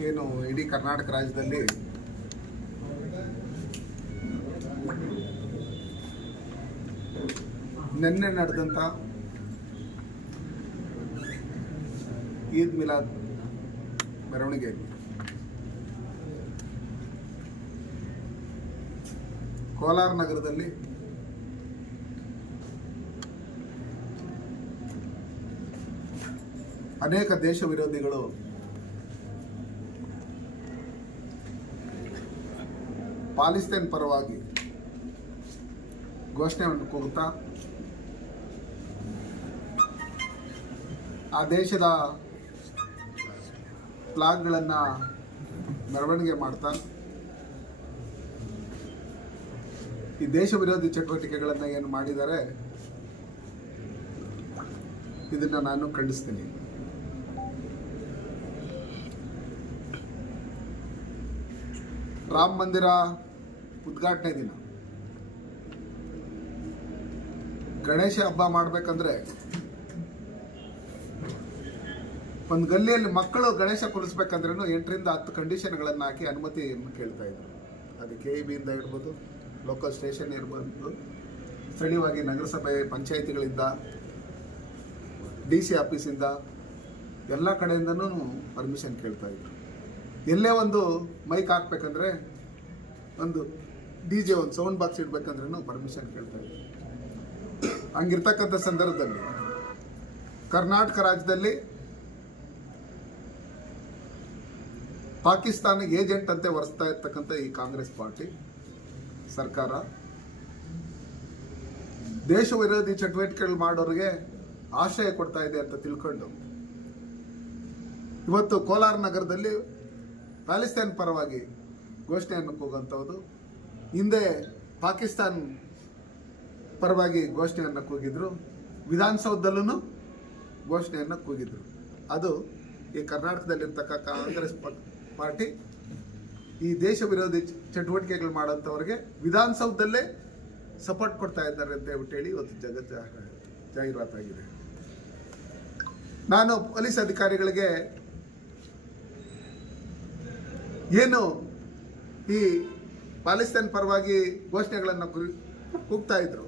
ಏನು ಇಡೀ ಕರ್ನಾಟಕ ರಾಜ್ಯದಲ್ಲಿ ನಿನ್ನೆ ನಡೆದಂಥ ಈದ್ ಮಿಲಾದ್ ಮೆರವಣಿಗೆಯಲ್ಲಿ ಕೋಲಾರ ನಗರದಲ್ಲಿ ಅನೇಕ ದೇಶ ವಿರೋಧಿಗಳು ಪಾಲಿಸ್ತೀನ್ ಪರವಾಗಿ ಘೋಷಣೆಯನ್ನು ಕೂಗುತ್ತಾ, ಆ ದೇಶದ ಫ್ಲಾಗ್ಗಳನ್ನು ಮೆರವಣಿಗೆ ಮಾಡ್ತಾ, ಈ ದೇಶ ವಿರೋಧಿ ಚಟುವಟಿಕೆಗಳನ್ನು ಏನು ಮಾಡಿದ್ದಾರೆ, ಇದನ್ನು ನಾನು ಖಂಡಿಸ್ತೀನಿ. ರಾಮ ಮಂದಿರ ಉದ್ಘಾಟನೆ ದಿನ. ಗಣೇಶ ಹಬ್ಬ ಮಾಡಬೇಕಂದ್ರೆ ಒಂದು ಗಲ್ಲಿಯಲ್ಲಿ ಮಕ್ಕಳು ಗಣೇಶ ಕುರಿಸ್ಬೇಕಂದ್ರೂ ಎಂಟರಿಂದ ಹತ್ತು ಕಂಡೀಷನ್ಗಳನ್ನು ಹಾಕಿ ಅನುಮತಿಯನ್ನು ಕೇಳ್ತಾ ಇದ್ರು. ಅದು ಕೆ ಇ ಬಿಯಿಂದ ಇರ್ಬೋದು ಲೋಕಲ್ ಸ್ಟೇಷನ್ ಇರ್ಬೋದು, ಸ್ಥಳೀಯವಾಗಿ ನಗರಸಭೆ ಪಂಚಾಯಿತಿಗಳಿಂದ ಡಿ ಸಿ ಆಫೀಸಿಂದ ಎಲ್ಲ ಕಡೆಯಿಂದನೂ ಪರ್ಮಿಷನ್ ಕೇಳ್ತಾ ಇದ್ರು. ಎಲ್ಲೇ ಒಂದು ಮೈಕ್ ಹಾಕ್ಬೇಕಂದ್ರೆ ಒಂದು ಡಿ ಜೆ ಒಂದು ಸೌಂಡ್ ಬಾಕ್ಸ್ ಇಡಬೇಕಂದ್ರೂ ಪರ್ಮಿಷನ್ ಕೇಳ್ತಾ ಇದ್ದೀವಿ. ಹಂಗಿರ್ತಕ್ಕಂಥ ಸಂದರ್ಭದಲ್ಲಿ ಕರ್ನಾಟಕ ರಾಜ್ಯದಲ್ಲಿ ಪಾಕಿಸ್ತಾನ ಏಜೆಂಟ್ ಅಂತೆ ವರ್ಸ್ತಾ ಇರ್ತಕ್ಕಂಥ ಈ ಕಾಂಗ್ರೆಸ್ ಪಾರ್ಟಿ ಸರ್ಕಾರ ದೇಶ ವಿರೋಧಿ ಚಟುವಟಿಕೆಗಳು ಮಾಡೋರಿಗೆ ಆಶ್ರಯ ಕೊಡ್ತಾ ಇದೆ ಅಂತ ತಿಳ್ಕೊಂಡು ಇವತ್ತು ಕೋಲಾರ ನಗರದಲ್ಲಿ ಪ್ಯಾಲೆಸ್ತೈನ್ ಪರವಾಗಿ ಘೋಷಣೆಯನ್ನು ಕೂಗುವಂಥದ್ದು ಹಿಂದೆ ಪಾಕಿಸ್ತಾನ್ ಪರವಾಗಿ ಘೋಷಣೆಯನ್ನು ಕೂಗಿದ್ರು ವಿಧಾನಸೌಧದಲ್ಲೂ ಘೋಷಣೆಯನ್ನು ಕೂಗಿದ್ರು. ಅದು ಈ ಕರ್ನಾಟಕದಲ್ಲಿರ್ತಕ್ಕ ಕಾಂಗ್ರೆಸ್ ಪಾರ್ಟಿ ಈ ದೇಶ ವಿರೋಧಿ ಚಟುವಟಿಕೆಗಳು ಮಾಡೋಂಥವ್ರಿಗೆ ವಿಧಾನಸೌಧದಲ್ಲೇ ಸಪೋರ್ಟ್ ಕೊಡ್ತಾ ಇದ್ದಾರೆ ಅಂತ ಹೇಳ್ಬಿಟ್ಟು ಹೇಳಿ ಇವತ್ತು ಜಗತ್ ಜಾಹೀರಾತಾಗಿದೆ. ನಾನು ಪೊಲೀಸ್ ಅಧಿಕಾರಿಗಳಿಗೆ ಏನು ಈ ಪಾಲಿಸ್ತಾನ್ ಪರವಾಗಿ ಘೋಷಣೆಗಳನ್ನು ಕೂಗ್ತಾ ಇದ್ರು.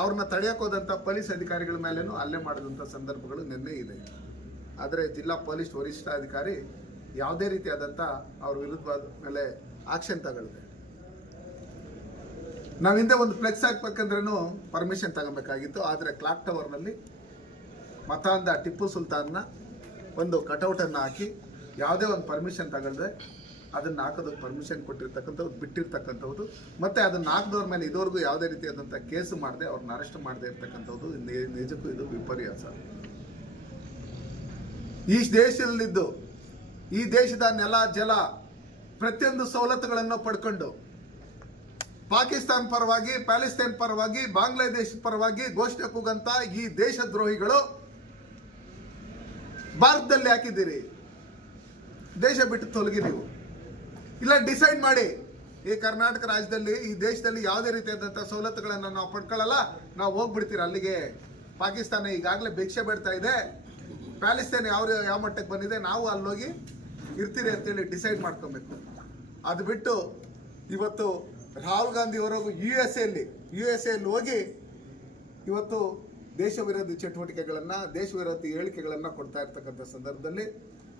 ಅವ್ರನ್ನ ತಡೆಯಕ್ಕೋದಂಥ ಪೊಲೀಸ್ ಅಧಿಕಾರಿಗಳ ಮೇಲೇನೂ ಹಲ್ಲೆ ಮಾಡಿದಂಥ ಸಂದರ್ಭಗಳು ನಿನ್ನೆ ಇದೆ. ಆದರೆ ಜಿಲ್ಲಾ ಪೊಲೀಸ್ ವರಿಷ್ಠಾಧಿಕಾರಿ ಯಾವುದೇ ರೀತಿಯಾದಂಥ ಅವ್ರ ವಿರುದ್ಧವಾದ ಮೇಲೆ ಆಕ್ಷನ್ ತಗೊಳ್ಳಿದೆ ನಾವು ಹಿಂದೆ ಒಂದು ಫ್ಲೆಕ್ಸ್ ಹಾಕ್ಬೇಕಂದ್ರೂ ಪರ್ಮಿಷನ್ ತಗೋಬೇಕಾಗಿತ್ತು. ಆದರೆ ಕ್ಲಾಕ್ ಟವರ್ನಲ್ಲಿ ಮತಾಂಧ ಟಿಪ್ಪು ಸುಲ್ತಾನ್ನ ಒಂದು ಕಟೌಟನ್ನು ಹಾಕಿ ಯಾವುದೇ ಒಂದು ಪರ್ಮಿಷನ್ ತಗೊಳ್ದೆ. ಅದನ್ನು ಹಾಕೋದಕ್ಕೆ ಪರ್ಮಿಷನ್ ಕೊಟ್ಟಿರ್ತಕ್ಕಂಥವ್ರು, ಬಿಟ್ಟಿರ್ತಕ್ಕಂಥವ್ರು, ಮತ್ತೆ ಅದನ್ನು ಹಾಕಿದವ್ರ ಮೇಲೆ ಇದುವರೆಗೂ ಯಾವುದೇ ರೀತಿಯಾದಂಥ ಕೇಸು ಮಾಡದೆ ಅವ್ರನ್ನ ಅರೆಸ್ಟ್ ಮಾಡದೆ ಇರ್ತಕ್ಕಂಥದ್ದು ನಿಜಕ್ಕೂ ಇದು ವಿಪರ್ಯಾಸ. ಈ ದೇಶದಲ್ಲಿದ್ದು, ಈ ದೇಶದ ನೆಲ, ಜಲ ಪ್ರತಿಯೊಂದು ಸವಲತ್ತುಗಳನ್ನು ಪಡ್ಕೊಂಡು, ಪಾಕಿಸ್ತಾನ ಪರವಾಗಿ, ಪ್ಯಾಲೆಸ್ತೈನ್ ಪರವಾಗಿ, ಬಾಂಗ್ಲಾದೇಶ ಪರವಾಗಿ ಘೋಷಣೆ ಕೂಗಂತ ಈ ದೇಶದ್ರೋಹಿಗಳು ಭಾರತದಲ್ಲಿ ಹಾಕಿದ್ದೀರಿ. ದೇಶ ಬಿಟ್ಟು ತೊಲಗಿ ನೀವು. ಇಲ್ಲ ಡಿಸೈಡ್ ಮಾಡಿ. ಈ ಕರ್ನಾಟಕ ರಾಜ್ಯದಲ್ಲಿ, ಈ ದೇಶದಲ್ಲಿ ಯಾವುದೇ ರೀತಿಯಾದಂಥ ಸವಲತ್ತುಗಳನ್ನು ನಾವು ಪಡ್ಕೊಳ್ಳಲ್ಲ, ನಾವು ಹೋಗ್ಬಿಡ್ತೀರ ಅಲ್ಲಿಗೆ. ಪಾಕಿಸ್ತಾನ ಈಗಾಗಲೇ ಭಿಕ್ಷೆ ಬಿಡ್ತಾ ಇದೆ. ಪ್ಯಾಲಿಸ್ತೇನ್ ಯಾವ ಯಾವ ಮಟ್ಟಕ್ಕೆ ಬಂದಿದೆ, ನಾವು ಅಲ್ಲೋಗಿ ಇರ್ತೀರಿ ಅಂತೇಳಿ ಡಿಸೈಡ್ ಮಾಡ್ಕೊಬೇಕು. ಅದು ಬಿಟ್ಟು ಇವತ್ತು ರಾಹುಲ್ ಗಾಂಧಿ ಅವರು ಯು ಎಸ್ ಎಲ್ಲಿ ಯು ಎಸ್ ಎಲ್ಲಿ ಹೋಗಿ ಇವತ್ತು ದೇಶ ವಿರೋಧಿ ಚಟುವಟಿಕೆಗಳನ್ನು, ದೇಶ ವಿರೋಧಿ ಹೇಳಿಕೆಗಳನ್ನು ಕೊಡ್ತಾ ಇರ್ತಕ್ಕಂಥ ಸಂದರ್ಭದಲ್ಲಿ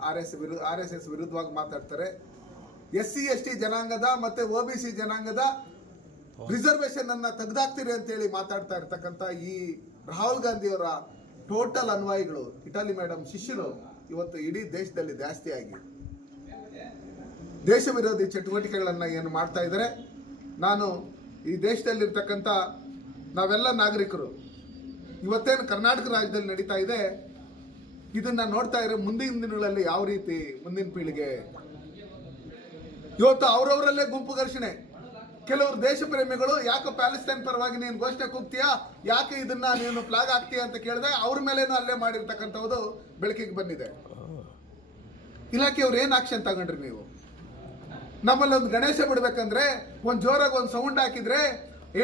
ಆರ್ ಎಸ್ ವಿರು, ಆರ್ ಎಸ್ ಎಸ್ ವಿರುದ್ಧವಾಗಿ ಮಾತಾಡ್ತಾರೆ. ಎಸ್ ಸಿ ಎಸ್ ಟಿ ಜನಾಂಗದ ಮತ್ತೆ ಒ ಬಿ ಸಿ ಜನಾಂಗದ ರಿಸರ್ವೇಶನ್ ಅನ್ನ ತೆಗೆದಾಕ್ತೀರಿ ಅಂತೇಳಿ ಮಾತಾಡ್ತಾ ಇರ್ತಕ್ಕಂಥ ಈ ರಾಹುಲ್ ಗಾಂಧಿ ಅವರ ಟೋಟಲ್ ಅನ್ವಾಯಿಗಳು. ಇಟಲಿ ಮೇಡಮ್ ಶಿಷ್ಯರು ಇವತ್ತು ಇಡೀ ದೇಶದಲ್ಲಿ ಜಾಸ್ತಿ ಆಗಿ ದೇಶ ವಿರೋಧಿ ಚಟುವಟಿಕೆಗಳನ್ನು ಏನು ಮಾಡ್ತಾ ಇದ್ದಾರೆ. ನಾನು ಈ ದೇಶದಲ್ಲಿರ್ತಕ್ಕಂಥ ನಾವೆಲ್ಲ ನಾಗರಿಕರು. ಇವತ್ತೇನು ಕರ್ನಾಟಕ ರಾಜ್ಯದಲ್ಲಿ ನಡೀತಾ ಇದೆ. ಇದನ್ನ ನೋಡ್ತಾ ಇರೋ ಮುಂದಿನ ದಿನಗಳಲ್ಲಿ ಯಾವ ರೀತಿ ಮುಂದಿನ ಪೀಳಿಗೆ ಇವತ್ತು ಅವರವರಲ್ಲೇ ಗುಂಪು ಘರ್ಷಣೆ. ಕೆಲವರು ದೇಶ ಪ್ರೇಮಿಗಳು, ಯಾಕೆ ಪ್ಯಾಲೆಸ್ತೈನ್ ಪರವಾಗಿ ನೀನು ಘೋಷಣೆ ಕೂಗ್ತೀಯಾ? ಯಾಕೆ ಇದನ್ನ ನೀನು ಫ್ಲಾಗ್ ಹಾಕ್ತೀಯ ಅಂತ ಕೇಳಿದೆ ಅವ್ರ ಮೇಲೇನು ಅಲ್ಲೇ ಮಾಡಿರ್ತಕ್ಕಂಥದ್ದು ಬೆಳಕಿಗೆ ಬಂದಿದೆ. ಇಲಾಖೆಯವ್ರು ಏನು ಆಕ್ಷನ್ ತಗೊಂಡ್ರಿ ನೀವು? ನಮ್ಮಲ್ಲಿ ಒಂದು ಗಣೇಶ ಬಿಡ್ಬೇಕಂದ್ರೆ, ಒಂದು ಜೋರಾಗಿ ಒಂದು ಸೌಂಡ್ ಹಾಕಿದ್ರೆ,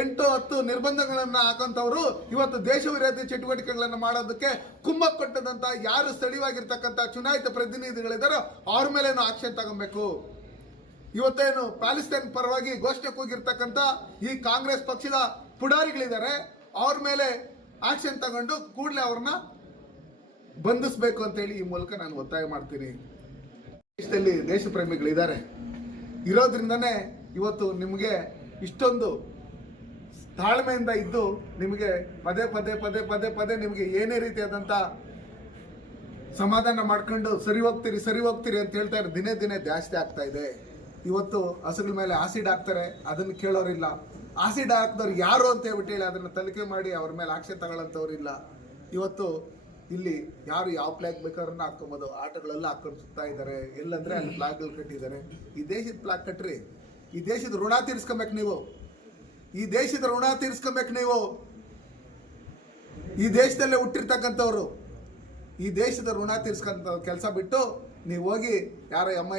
ಎಂಟು ಹತ್ತು ನಿರ್ಬಂಧಗಳನ್ನು ಹಾಕಂತವ್ರು ಇವತ್ತು ದೇಶ ವಿರೋಧಿ ಚಟುವಟಿಕೆಗಳನ್ನು ಮಾಡೋದಕ್ಕೆ ಕುಮ್ಮಕ್ ಕೊಟ್ಟದಂತ ಯಾರು ಸ್ಥಳೀಯವಾಗಿರ್ತಕ್ಕಂಥ ಚುನಾಯಿತ ಪ್ರತಿನಿಧಿಗಳಿದ್ದಾರೋ ಅವ್ರ ಮೇಲೇನು ಆಕ್ಷನ್ ತಗೊಬೇಕು. ಇವತ್ತೇನು ಪ್ಯಾಲೆಸ್ಟೈನ್ ಪರವಾಗಿ ಘೋಷಣೆ ಕೂಗಿರ್ತಕ್ಕಂಥ ಈ ಕಾಂಗ್ರೆಸ್ ಪಕ್ಷದ ಪುಡಾರಿಗಳಿದ್ದಾರೆ, ಅವ್ರ ಮೇಲೆ ಆಕ್ಷನ್ ತಗೊಂಡು ಕೂಡಲೇ ಅವ್ರನ್ನ ಬಂಧಿಸಬೇಕು ಅಂತೇಳಿ ಈ ಮೂಲಕ ನಾನು ಒತ್ತಾಯ ಮಾಡ್ತೀನಿ. ದೇಶದಲ್ಲಿ ದೇಶ ಪ್ರೇಮಿಗಳಿದ್ದಾರೆ. ಇರೋದ್ರಿಂದನೇ ಇವತ್ತು ನಿಮಗೆ ಇಷ್ಟೊಂದು ತಾಳ್ಮೆಯಿಂದ ಇದ್ದು ನಿಮಗೆ ಪದೇ ಪದೇ ಪದೇ ಪದೇ ಪದೇ ನಿಮಗೆ ಏನೇ ರೀತಿಯಾದಂಥ ಸಮಾಧಾನ ಮಾಡ್ಕೊಂಡು ಸರಿ ಹೋಗ್ತೀರಿ ಸರಿ ಹೋಗ್ತೀರಿ ಅಂತ ಹೇಳ್ತಾರೆ ದಿನೇ ದಿನೇ ಜಾಸ್ತಿ ಆಗ್ತಾ ಇದೆ. ಇವತ್ತು ಹಸುಗಳ ಮೇಲೆ ಆಸಿಡ್ ಹಾಕ್ತಾರೆ, ಅದನ್ನು ಕೇಳೋರಿಲ್ಲ. ಆಸಿಡ್ ಹಾಕಿದವ್ರು ಯಾರು ಅಂತ ಹೇಳ್ಬಿಟ್ಟು ಹೇಳಿ ಅದನ್ನು ತನಿಖೆ ಮಾಡಿ ಅವ್ರ ಮೇಲೆ ಆಕ್ಷನ್ ತಗೊಳ್ಳೋಂಥವ್ರಿಲ್ಲ ಇವತ್ತು ಇಲ್ಲಿ ಯಾರು ಯಾವ ಫ್ಲಾಗ್ ಬೇಕಾದ್ರೂ ಹಾಕ್ಕೊಬೋದು. ಆಟಗಳೆಲ್ಲ ಹಾಕೊಂಡು ಸುತ್ತಾ ಇದ್ದಾರೆ. ಎಲ್ಲಂದ್ರೆ ಅಲ್ಲಿ ಫ್ಲಾಗ್ಗಳು ಕಟ್ಟಿದ್ದಾರೆ. ಈ ದೇಶದ ಫ್ಲಾಗ್ ಕಟ್ಟ್ರಿ ಈ ದೇಶದ ಋಣ ತೀರಿಸ್ಕೊಬೇಕು ನೀವು. ಈ ದೇಶದ ಋಣ ತೀರಿಸ್ಕೊಬೇಕು ನೀವು. ಈ ದೇಶದಲ್ಲೇ ಹುಟ್ಟಿರ್ತಕ್ಕಂಥವ್ರು. ಈ ದೇಶದ ಋಣ ತೀರ್ಸ್ಕೊಂತ ಕೆಲಸ ಬಿಟ್ಟು ನೀವು ಹೋಗಿ ಯಾರೋ ಎಂ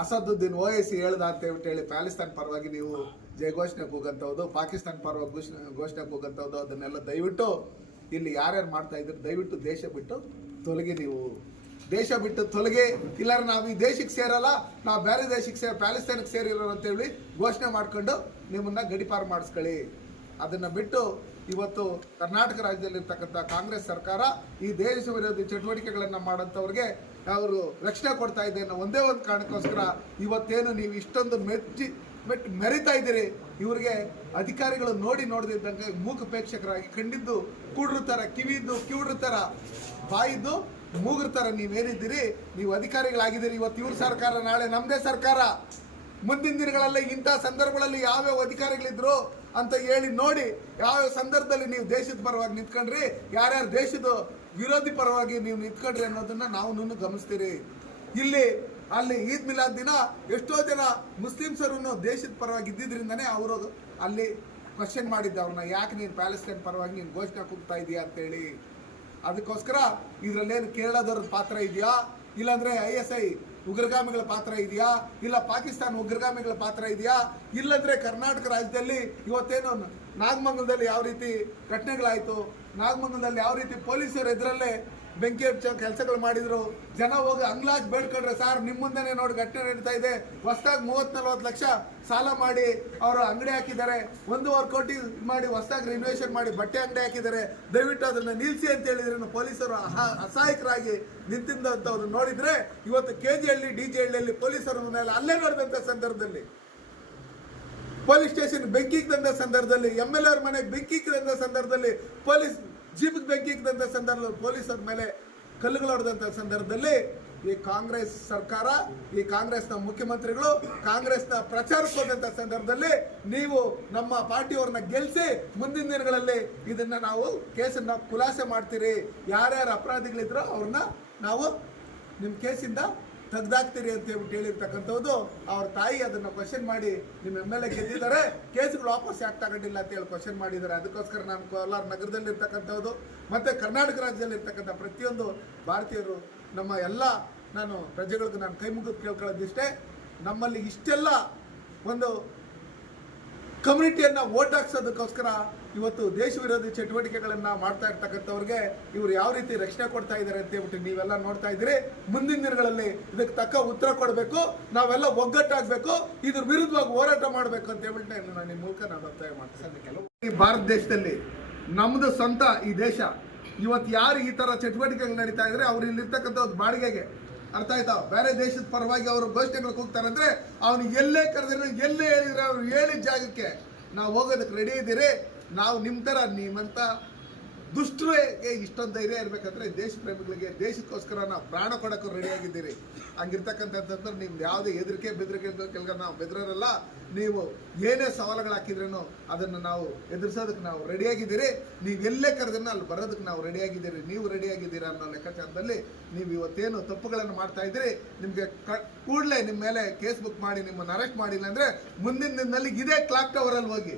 ಅಸದುದ್ದೀನ್ ಓವೈಸಿ ಹೇಳ್ದ ಅಂತ ಹೇಳಿ ಪ್ಯಾಲಿಸ್ತಾನ್ ಪರವಾಗಿ ನೀವು ಜಯಘೋಷಣೆಗೆ ಹೋಗಂಥದ್ದು ಪಾಕಿಸ್ತಾನ ಪರವಾಗಿ ಘೋಷಣೆ, ಘೋಷಣೆಗೆ ಹೋಗಂಥದ್ದು ಅದನ್ನೆಲ್ಲ ದಯವಿಟ್ಟು ಇಲ್ಲಿ ಯಾರ್ಯಾರು ಮಾಡ್ತಾ ಇದ್ರು, ದಯವಿಟ್ಟು ದೇಶ ಬಿಟ್ಟು ತೊಲಗಿ ನೀವು. ದೇಶ ಬಿಟ್ಟು ತೊಲಗಿ ಇಲ್ಲಾರ ನಾವು ಈ ದೇಶಕ್ಕೆ ಸೇರಲ್ಲ, ನಾವು ಬೇರೆ ದೇಶಕ್ಕೆ ಸೇರಿ ಪ್ಯಾಲೆಸ್ತೈನ್ಗೆ ಸೇರಿರೋ ಅಂತೇಳಿ ಘೋಷಣೆ ಮಾಡ್ಕೊಂಡು ನಿಮ್ಮನ್ನ ಗಡಿಪಾರು ಮಾಡಿಸ್ಕೊಳ್ಳಿ. ಅದನ್ನ ಬಿಟ್ಟು ಇವತ್ತು ಕರ್ನಾಟಕ ರಾಜ್ಯದಲ್ಲಿರ್ತಕ್ಕಂಥ ಕಾಂಗ್ರೆಸ್ ಸರ್ಕಾರ ಈ ದೇಶ ವಿರೋಧಿ ಚಟುವಟಿಕೆಗಳನ್ನ ಮಾಡೋಂಥವ್ರಿಗೆ ಅವರು ರಕ್ಷಣೆ ಕೊಡ್ತಾ ಇದೆ ಅನ್ನೋ ಒಂದೇ ಒಂದು ಕಾರಣಕ್ಕೋಸ್ಕರ ಇವತ್ತೇನು ನೀವು ಇಷ್ಟೊಂದು ಮೆಚ್ಚಿ ಮೆಟ್ ಮೆರಿತಾ ಇದ್ದೀರಿ, ಇವರಿಗೆ ಅಧಿಕಾರಿಗಳು ನೋಡಿ ನೋಡದಿದ್ದಂಗೆ ಮೂಕ ಪ್ರೇಕ್ಷಕರಾಗಿ ಕಂಡಿದ್ದು ಕೂಡಿರ್ತಾರ ಕಿವಿದ್ದು ಕಿವಿಡಿರ್ತಾರ ಬಾಯಿದ್ದು ಮೂಗಿರ್ತಾರ ನೀವೇನಿದ್ದೀರಿ? ನೀವು ಅಧಿಕಾರಿಗಳಾಗಿದ್ದೀರಿ, ಇವತ್ತು ಇವ್ರ ಸರ್ಕಾರ, ನಾಳೆ ನಮ್ಮದೇ ಸರ್ಕಾರ. ಮುಂದಿನ ದಿನಗಳಲ್ಲಿ ಇಂಥ ಸಂದರ್ಭಗಳಲ್ಲಿ ಯಾವ್ಯಾವ ಅಧಿಕಾರಿಗಳಿದ್ರು ಅಂತ ಹೇಳಿ ನೋಡಿ, ಯಾವ್ಯಾವ ಸಂದರ್ಭದಲ್ಲಿ ನೀವು ದೇಶದ ಪರವಾಗಿ ನಿಂತ್ಕೊಂಡ್ರಿ, ಯಾರ್ಯಾರು ದೇಶದ ವಿರೋಧಿ ಪರವಾಗಿ ನೀವು ನಿಂತ್ಕೊಂಡ್ರಿ ಅನ್ನೋದನ್ನ ನಾವು ಗಮನಿಸ್ತೀರಿ. ಇಲ್ಲಿ, ಅಲ್ಲಿ ಈದ್ ಮಿಲಾದ್ ದಿನ ಎಷ್ಟೋ ಜನ ಮುಸ್ಲಿಮ್ಸರು ದೇಶದ ಪರವಾಗಿ ಇದ್ದಿದ್ರಿಂದನೇ ಅವರು ಅಲ್ಲಿ ಕ್ವಶನ್ ಮಾಡಿದ್ದ ಅವ್ರನ್ನ. ಯಾಕೆ ನೀನು ಪ್ಯಾಲೆಸ್ಟೈನ್ ಪರವಾಗಿ ನೀನು ಘೋಷಣೆ ಕೂಗ್ತಾ ಇದೀಯಾ ಅಂತೇಳಿ. ಅದಕ್ಕೋಸ್ಕರ ಇದರಲ್ಲೇನು ಕೇರಳದವ್ರ ಪಾತ್ರ ಇದೆಯಾ? ಇಲ್ಲಾಂದರೆ ಐ ಎಸ್ ಐ ಉಗ್ರಗಾಮಿಗಳ ಪಾತ್ರ ಇದೆಯಾ? ಇಲ್ಲ ಪಾಕಿಸ್ತಾನ ಉಗ್ರಗಾಮಿಗಳ ಪಾತ್ರ ಇದೆಯಾ? ಇಲ್ಲಂದ್ರೆ ಕರ್ನಾಟಕ ರಾಜ್ಯದಲ್ಲಿ ಇವತ್ತೇನು ನಾಗಮಂಗಲದಲ್ಲಿ ಯಾವ ರೀತಿ ಘಟನೆಗಳಾಯ್ತು? ನಾಗಮಂಗಲದಲ್ಲಿ ಯಾವ ರೀತಿ ಪೊಲೀಸರು ಇದರಲ್ಲೇ ಬೆಂಕಿ ಹಚ್ಚ ಕೆಲಸಗಳು ಮಾಡಿದರು, ಜನ ಹೋಗಿ ಅಂಗ್ಲಾಜ್ ಬೇಡ್ಕೊಂಡ್ರೆ ಸರ್ ನಿಮ್ಮ ಮುಂದೆನೆ ನೋಡಿ ಘಟನೆ ನಡೀತಾ ಇದೆ. ಹೊಸದಾಗಿ ಮೂವತ್ತು ನಲ್ವತ್ತು ಲಕ್ಷ ಸಾಲ ಮಾಡಿ ಅವರು ಅಂಗಡಿ ಹಾಕಿದ್ದಾರೆ. ಒಂದೂವರೆ ಕೋಟಿ ಮಾಡಿ ಹೊಸದಾಗಿ ರಿನೋವೇಷನ್ ಮಾಡಿ ಬಟ್ಟೆ ಅಂಗಡಿ ಹಾಕಿದ್ದಾರೆ. ದಯವಿಟ್ಟು ಅದನ್ನ ನಿಲ್ಲಿಸಿ ಅಂತ ಹೇಳಿದ್ರೆ ಪೊಲೀಸರು ಅಸಹಾಯಕರಾಗಿ ನಿಂತಿದ್ದಂಥವ್ರು ನೋಡಿದ್ರೆ ಇವತ್ತು ಕೆ ಜಿ ಹಳ್ಳಿ ಡಿ ಜಿ ಹಳ್ಳಿಯಲ್ಲಿ ಪೊಲೀಸರು ಮೇಲೆ ಅಲ್ಲೇ ನಡೆದಂಥ ಸಂದರ್ಭದಲ್ಲಿ ಪೊಲೀಸ್ ಸ್ಟೇಷನ್ ಬೆಂಕಿ ತಂದ ಸಂದರ್ಭದಲ್ಲಿ ಎಂ ಎಲ್ ಅವ್ರ ಮನೆಗೆ ಬೆಂಕಿ ತಂದ ಸಂದರ್ಭದಲ್ಲಿ, ಪೊಲೀಸ್ ಜೀಪ್ಗೆ ಬೆಂಕಿ ತಂದ ಸಂದರ್ಭದಲ್ಲಿ ಪೊಲೀಸರ ಮೇಲೆ ಕಲ್ಲುಗಳು ಹೊಡೆದಂತ ಸಂದರ್ಭದಲ್ಲಿ ಈ ಕಾಂಗ್ರೆಸ್ ಸರ್ಕಾರ, ಈ ಕಾಂಗ್ರೆಸ್ನ ಮುಖ್ಯಮಂತ್ರಿಗಳು, ಕಾಂಗ್ರೆಸ್ನ ಪ್ರಚಾರಕ್ಕೆ ಹೋದಂಥ ಸಂದರ್ಭದಲ್ಲಿ ನೀವು ನಮ್ಮ ಪಾರ್ಟಿಯವ್ರನ್ನ ಗೆಲ್ಸಿ ಮುಂದಿನ ದಿನಗಳಲ್ಲಿ ಇದನ್ನ ನಾವು ಕೇಸನ್ನ ಖುಲಾಸೆ ಮಾಡ್ತೀರಿ. ಯಾರ್ಯಾರು ಅಪರಾಧಿಗಳಿದ್ರು ಅವ್ರನ್ನ ನಾವು ನಿಮ್ಮ ಕೇಸಿಂದ ತೆಗ್ದಾಕ್ತೀರಿ ಅಂತ ಹೇಳ್ಬಿಟ್ಟು ಹೇಳಿರ್ತಕ್ಕಂಥದ್ದು ಅವ್ರ ತಾಯಿ ಅದನ್ನ ಕ್ವಶನ್ ಮಾಡಿ ನಿಮ್ಮ ಎಂ ಎಲ್ ಎ ಗೆದ್ದಿದ್ದಾರೆ, ಕೇಸ್ಗಳು ವಾಪಸ್ ಯಾಕೆ ತಗೊಂಡಿಲ್ಲ ಅಂತ ಹೇಳಿ ಕ್ವಶನ್ ಮಾಡಿದ್ದಾರೆ. ಅದಕ್ಕೋಸ್ಕರ ನಾನು ಕೋಲಾರ ನಗರದಲ್ಲಿ ಮತ್ತು ಕರ್ನಾಟಕ ರಾಜ್ಯದಲ್ಲಿ ಇರ್ತಕ್ಕಂಥ ಪ್ರತಿಯೊಂದು ಭಾರತೀಯರು, ನಮ್ಮ ಎಲ್ಲ ನಾನು ಪ್ರಜೆಗಳಿಗೂ ನಾನು ಕೈ ಮುಗಿದು ಕೇಳ್ಕೊಳ್ಳೋದಿಷ್ಟೇ, ನಮ್ಮಲ್ಲಿ ಇಷ್ಟೆಲ್ಲ ಒಂದು ಕಮ್ಯುನಿಟಿಯನ್ನ ಓಟ್ ಹಾಕ್ಸೋದಕ್ಕೋಸ್ಕರ ಇವತ್ತು ದೇಶ ವಿರೋಧಿ ಚಟುವಟಿಕೆಗಳನ್ನ ಮಾಡ್ತಾ ಇರ್ತಕ್ಕಂಥವ್ರಿಗೆ ಇವರು ಯಾವ ರೀತಿ ರಕ್ಷಣೆ ಕೊಡ್ತಾ ಇದ್ದಾರೆ ಅಂತ ಹೇಳ್ಬಿಟ್ಟು ನೀವೆಲ್ಲ ನೋಡ್ತಾ ಇದ್ದೀರಿ. ಮುಂದಿನ ದಿನಗಳಲ್ಲಿ ಇದಕ್ಕೆ ತಕ್ಕ ಉತ್ತರ ಕೊಡಬೇಕು. ನಾವೆಲ್ಲ ಒಗ್ಗಟ್ಟಾಗಬೇಕು. ಇದ್ರ ವಿರುದ್ಧವಾಗಿ ಹೋರಾಟ ಮಾಡಬೇಕು ಅಂತ ಹೇಳ್ಬಿಟ್ಟು ನಾನು ನಿಮ್ಮ ಮೂಲಕ ನಾನು ಒತ್ತಾಯ ಮಾಡ್ತೀನಿ. ಕೆಲವು ಈ ಭಾರತ ದೇಶದಲ್ಲಿ ನಮ್ದು ಸ್ವಂತ ಈ ದೇಶ. ಇವತ್ತು ಯಾರು ಈ ತರ ಚಟುವಟಿಕೆಗಳು ನಡೀತಾ ಇದ್ರೆ ಅವ್ರು ಇಲ್ಲಿರ್ತಕ್ಕಂಥದ್ದು ಬಾಡಿಗೆಗೆ ಅರ್ಥ ಆಯ್ತಾ? ಬೇರೆ ದೇಶದ ಪರವಾಗಿ ಅವರು ಘೋಷಣೆಗಳಿಗೆ ಹೋಗ್ತಾರೆ ಅಂದ್ರೆ ಅವನು ಎಲ್ಲೇ ಕರೆದಿರೋ, ಎಲ್ಲೇ ಹೇಳಿದ್ರೆ, ಅವ್ರು ಹೇಳಿದ ಜಾಗಕ್ಕೆ. ನಾವು ಹೋಗೋದಕ್ಕೆ ರೆಡಿ ಇದ್ದೀರಿ? ನಾವು ನಿಮ್ಮ ಥರ ನಿಮ್ಮಂಥ ದುಷ್ಟರಿಗೆ ಇಷ್ಟೊಂದು ಧೈರ್ಯ ಇರಬೇಕಂದ್ರೆ ದೇಶ ಪ್ರೇಮಿಗಳಿಗೆ ದೇಶಕ್ಕೋಸ್ಕರ ನಾವು ಪ್ರಾಣ ಕೊಡೋಕ್ಕೂ ರೆಡಿ ಆಗಿದ್ದೀರಿ. ಹಂಗಿರ್ತಕ್ಕಂಥದ್ದು ನಿಮ್ದು ಯಾವುದೇ ಹೆದರಿಕೆ, ಬೆದರಿಕೆ ಕೆಲ್ಗ ನಾವು ಬೆದರಲ್ಲ ನೀವು ಏನೇ ಸವಾಲುಗಳು ಹಾಕಿದ್ರೇನು ಅದನ್ನು ನಾವು ಎದುರಿಸೋದಕ್ಕೆ ನಾವು ರೆಡಿಯಾಗಿದ್ದೀರಿ ನೀವು ಎಲ್ಲೇ ಕರೆದನ್ನ ಅಲ್ಲಿ ಬರೋದಕ್ಕೆ ನಾವು ರೆಡಿಯಾಗಿದ್ದೀರಿ ನೀವು ರೆಡಿಯಾಗಿದ್ದೀರಾ ಅನ್ನೋ ಲೆಕ್ಕಾಚಾರದಲ್ಲಿ ನೀವು ಇವತ್ತೇನು ತಪ್ಪುಗಳನ್ನು ಮಾಡ್ತಾ ಇದ್ದೀರಿ. ನಿಮಗೆ ಕೂಡಲೇ ನಿಮ್ಮ ಮೇಲೆ ಕೇಸ್ ಬುಕ್ ಮಾಡಿ, ನಿಮ್ಮನ್ನು ಅರೆಸ್ಟ್ ಮಾಡಿಲ್ಲ ಅಂದರೆ ಮುಂದಿನ ದಿನದಲ್ಲಿ ಇದೇ ಕ್ಲಾಕ್ ಟವರಲ್ಲಿ ಹೋಗಿ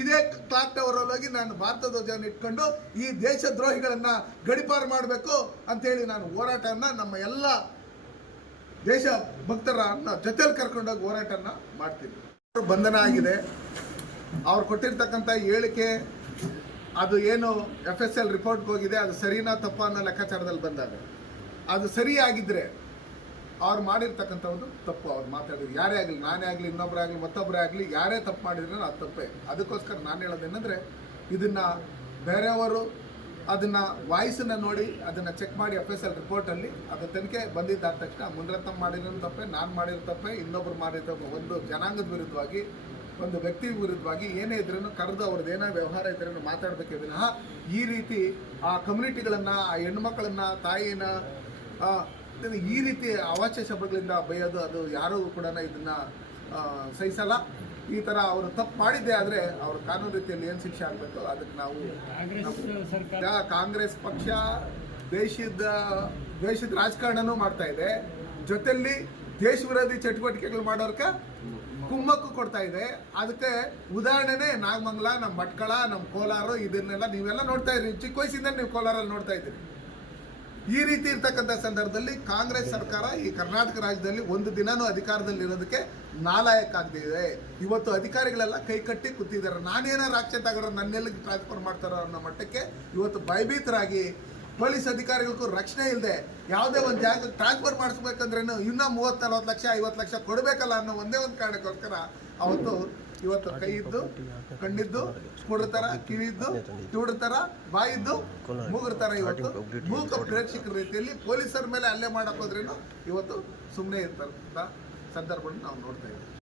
ಇದೇ ಕ್ಲಾಕ್ ಟವರ್ ಹೋಗಿ ನಾನು ಭಾರತ ಧ್ವಜವನ್ನು ಇಟ್ಕೊಂಡು ಈ ದೇಶ ದ್ರೋಹಿಗಳನ್ನ ಗಡಿಪಾರು ಮಾಡಬೇಕು ಅಂತೇಳಿ ನಾನು ಹೋರಾಟವನ್ನ ನಮ್ಮ ಎಲ್ಲ ದೇಶ ಭಕ್ತರ ಜೊತೆಲಿ ಕರ್ಕೊಂಡೋಗಿ ಹೋರಾಟನ ಮಾಡ್ತೀನಿ. ಬಂಧನ ಆಗಿದೆ. ಅವ್ರು ಕೊಟ್ಟಿರ್ತಕ್ಕಂಥ ಹೇಳಿಕೆ, ಅದು ಏನು ಎಫ್ ಎಸ್ ಎಲ್ ರಿಪೋರ್ಟ್ಗೆ ಹೋಗಿದೆ, ಅದು ಸರಿನಾ ತಪ್ಪ ಅನ್ನೋ ಲೆಕ್ಕಾಚಾರದಲ್ಲಿ ಬಂದಾಗ. ಅದು ಸರಿಯಾಗಿದ್ದರೆ ಅವ್ರು ಮಾಡಿರ್ತಕ್ಕಂಥದ್ದು ತಪ್ಪು, ಅವ್ರು ಮಾತಾಡಿದ್ರು. ಯಾರೇ ಆಗಲಿ, ನಾನೇ ಆಗಲಿ ಇನ್ನೊಬ್ಬರೇ ಆಗಲಿ ಮತ್ತೊಬ್ಬರೇ ಆಗಲಿ, ಯಾರೇ ತಪ್ಪು ಮಾಡಿದ್ರೆ ಅದು ತಪ್ಪೇ. ಅದಕ್ಕೋಸ್ಕರ ನಾನು ಹೇಳೋದೇನೆಂದರೆ ಇದನ್ನು ಬೇರೆಯವರು ಅದನ್ನು ವಾಯ್ಸನ್ನು ನೋಡಿ, ಅದನ್ನು ಚೆಕ್ ಮಾಡಿ ಎಫ್ ಎಸ್ ಎಲ್ ರಿಪೋರ್ಟಲ್ಲಿ ಅದು ತನಿಖೆ ಬಂದಿದ್ದಾದ ತಕ್ಷಣ ಮುನ್ರತ್ನ ಮಾಡಿರೋ ತಪ್ಪೇ, ನಾನು ಮಾಡಿರೋ ತಪ್ಪೆ, ಇನ್ನೊಬ್ರು ಮಾಡಿದ ತಪ್ಪು. ಒಂದು ಜನಾಂಗದ ವಿರುದ್ಧವಾಗಿ, ಒಂದು ವ್ಯಕ್ತಿ ವಿರುದ್ಧವಾಗಿ ಏನೇ ಇದ್ರೂ ಕರೆದು ಅವ್ರದ್ದು ಏನೋ ವ್ಯವಹಾರ ಇದ್ರೂ ಮಾತಾಡಬೇಕೇ ವಿನಃ ಈ ರೀತಿ ಆ ಕಮ್ಯುನಿಟಿಗಳನ್ನು ಆ ಹೆಣ್ಮಕ್ಳನ್ನ ತಾಯಿನ ಈ ರೀತಿ ಅವಾಚ್ಯ ಶಬ್ದಗಳಿಂದ ಬೈಯೋದು ಅದು ಯಾರೂ ಕೂಡ ಇದನ್ನ ಸಹಿಸಲ್ಲ. ಈ ತರ ಅವರು ತಪ್ಪು ಮಾಡಿದ್ದೆ ಆದ್ರೆ ಅವ್ರ ಕಾನೂನು ರೀತಿಯಲ್ಲಿ ಏನು ಶಿಕ್ಷೆ ಆಗಬೇಕು ಅದಕ್ಕೆ ನಾವು ಕಾಂಗ್ರೆಸ್ ಪಕ್ಷ ದೇಶದ ದೇಶದ ರಾಜಕಾರಣನೂ ಮಾಡ್ತಾ ಇದೆ. ಜೊತೆಯಲ್ಲಿ ದೇಶ ವಿರೋಧಿ ಚಟುವಟಿಕೆಗಳು ಮಾಡೋರ್ಕ ಕುಮ್ಮಕ್ಕು ಕೊಡ್ತಾ ಇದೆ. ಅದಕ್ಕೆ ಉದಾಹರಣೆನೇ ನಾಗಮಂಗಲ ನಮ್ಮ ಭಟ್ಕಳ ನಮ್ಮ ಕೋಲಾರ ಇದನ್ನೆಲ್ಲ ನೀವೆಲ್ಲ ನೋಡ್ತಾ ಇದ್ರಿ ಚಿಕ್ಕ ವಯಸ್ಸಿಂದ ನೀವು ಕೋಲಾರಲ್ಲಿ ನೋಡ್ತಾ ಇದ್ದೀರಿ. ಈ ರೀತಿ ಇರ್ತಕ್ಕಂಥ ಸಂದರ್ಭದಲ್ಲಿ ಕಾಂಗ್ರೆಸ್ ಸರ್ಕಾರ ಈ ಕರ್ನಾಟಕ ರಾಜ್ಯದಲ್ಲಿ ಒಂದು ದಿನನೂ ಅಧಿಕಾರದಲ್ಲಿರೋದಕ್ಕೆ ನಾಲಾಯಕ್ಕಾಗದಿದೆ. ಇವತ್ತು ಅಧಿಕಾರಿಗಳೆಲ್ಲ ಕೈ ಕಟ್ಟಿ ಕೂತಿದ್ದಾರೆ. ನಾನೇನೋ ಆಕ್ಷನ್ ತಗೊಂಡ್ರೆ ನನ್ನೆಲ್ಲಿಗೆ ಟ್ರಾನ್ಸ್ಫರ್ ಮಾಡ್ತಾರೋ ಅನ್ನೋ ಮಟ್ಟಕ್ಕೆ ಇವತ್ತು ಭಯಭೀತರಾಗಿ ಪೊಲೀಸ್ ಅಧಿಕಾರಿಗಳಿಗೂ ರಕ್ಷಣೆ ಇಲ್ಲದೆ ಯಾವುದೇ ಒಂದು ಜಾಗ ಟ್ರಾನ್ಸ್ಫರ್ ಮಾಡಿಸ್ಬೇಕಂದ್ರೇನು ಇನ್ನೂ ಮೂವತ್ತು ನಲ್ವತ್ತು ಲಕ್ಷ, ಐವತ್ತು ಲಕ್ಷ ಕೊಡಬೇಕಲ್ಲ ಅನ್ನೋ ಒಂದೇ ಒಂದು ಕಾರಣಕ್ಕೋಸ್ಕರ ಅವತ್ತು ಇವತ್ತು ಕೈ ಇದ್ದು, ಕಣ್ಣಿದ್ದು ಕುಡ್ತಾರ ಕಿವಿದ್ದು ತರ, ಬಾಯಿದ್ದು ಮೂಗಿರ್ತಾರ ಇವತ್ತು. ಮೂಕ ಪ್ರೇಕ್ಷಕರ ರೀತಿಯಲ್ಲಿ ಪೊಲೀಸರ ಮೇಲೆ ಹಲ್ಲೆ ಹೋದ್ರೇನು ಇವತ್ತು ಸುಮ್ಮನೆ ಇರ್ತಾರ ಸಂದರ್ಭವನ್ನು ನಾವು ನೋಡ್ತಾ ಇದ್ದೀವಿ.